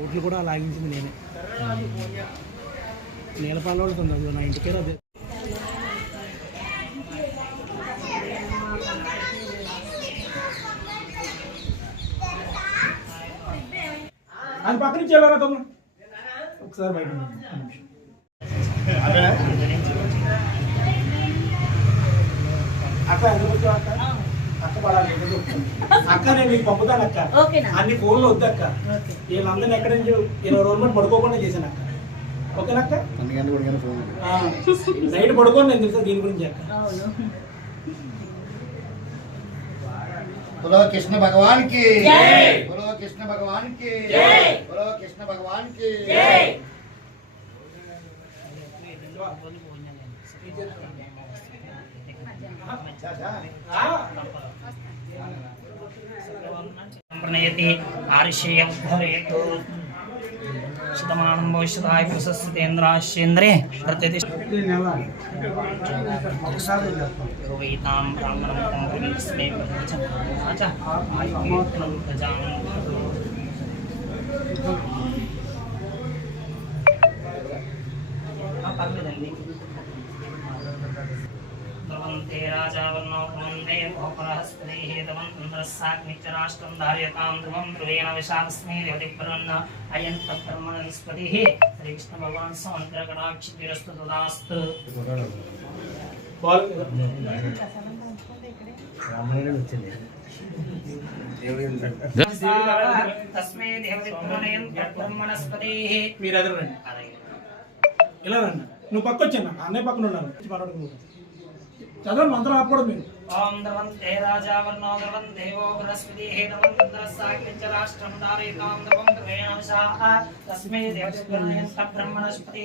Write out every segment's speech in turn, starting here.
ఓట్లు కూడా లాగించింది నేనే. నీలపాల వాళ్ళు ఉంది నా ఇంటికే అదే. అది పక్క నుంచి వెళ్ళారా తమ్ముడు. ఒకసారి బయట. అక్క ఎందుకు వచ్చావు అక్క? అక్క పడాలి? అక్క నేను నీకు పంపుతాను అక్క. ఓకేనా? అన్ని ఫోన్లు వద్దక్క ఓకే. వీళ్ళందరినీ ఎక్కడి నుంచి ఇరవై రోజులు బట్టి పడుకోకుండా చేశాను అక్క. ఫోన్. ఆ, నైట్ పడుకోండి నేను తెలుసా దీని గురించి అక్క. అవును. बोलो कृष्ण भगवान की। बोलो कृष्ण भगवान की। बोलो कृष्ण भगवान की। प्रणयति आर्षयं भवेत् वर्तमान भविष्य पुरुषस्तेन्द्राश्चेन्द्रे वर्तते रोहितां ధ్రువం ధ్రువేణ అయం తత్కర్మణ శ్రీకృష్ణ భగవాన్ తస్మే దేవతిపరణయం తత్కర్మణస్పతిः మీరు ఇలా రండి. నువ్వు పక్క వచ్చాను అన్నయ్య పక్కన ఉన్నాను చదవండి మంత్రం ఆపకూడదు మీరు. ఓం ద్రవంతే రాజావర్ణో ద్రవం దేవో బృహస్పతిः ద్రవంతద్రస్సాగ్నిచ్చ రాష్ట్రం ధారయితాం ద్రవం तस्मै देवस्पर्यन्तब्रह्मणस्पते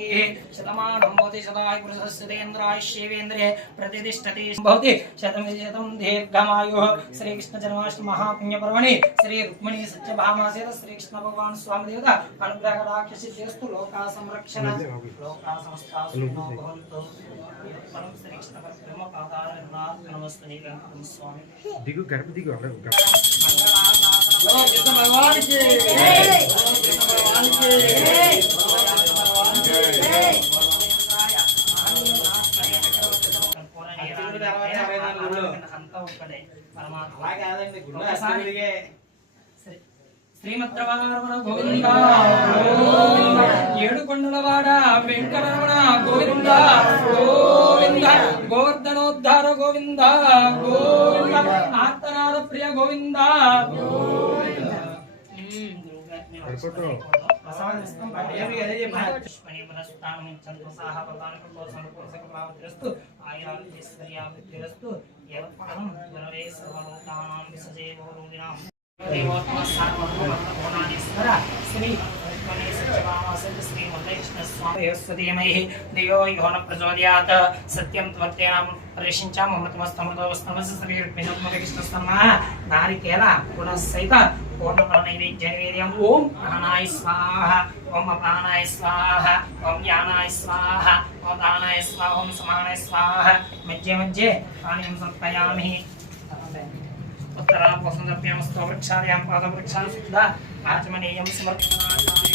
शतमानं भवति शताय पुरुषस्येन्द्राय शिवेन्द्रे प्रतिष्ठते। भवति शतमिति शतं दीर्घमायुः। श्रीकृष्णजन्माष्टमहापुण्यपर्वणि। श्रीरुक्मिणी सत्यभामासेत। श्रीकृष्णभगवान् स्वामिदेवता। अनुग्रहराक्षसिद्धिरस्तु लोका संरक्षण लोका संस्था सुखिनो भवन्तु। परम श्रीकृष्णपरब्रह्मपादारविन्दात् नमस्ते गङ्गं स्वामी दिगु गर्भ दिगु కృష్ణ భగవానికి కృష్ణ భగవానికి శ్రీమత్రవరవర గోవింద ఏడుకొండలవాడ వెంకటరమణ గోవింద గోవింద గోవర్ధనోద్ధార గోవింద గోవింద ఆర్తనాద ప్రియ గోవింద. పుష్పణీమనస్తానమించంతు ఆయురారోగ్యశ్వర్యాభివృద్ధిరస్తు యత్పరం గురవే సర్వలోకానాం విసజేవో రోగిణాం దేవోత్తమ సార్వభౌమత్వగుణాధీశ్వర శ్రీ రుక్మిణీ సత్యభామాసతి శ్రీ మురళీకృష్ణ ఓం నమో నైవేద్యం ఓం. ప్రాణాయ స్వాహ. ఓం అపానాయ స్వాహ. ఓం యానాయ స్వాహ. ఓం దానాయ స్వాహ. ఓం సమానాయ స్వాహ. మధ్య మధ్య పానీయం సమర్పయామి. ఉత్తరాం వసంతప్యాం స్తోవృక్షాయాం పాదవృక్షాం శుద్ధ. ఆచమనీయం సమర్పణ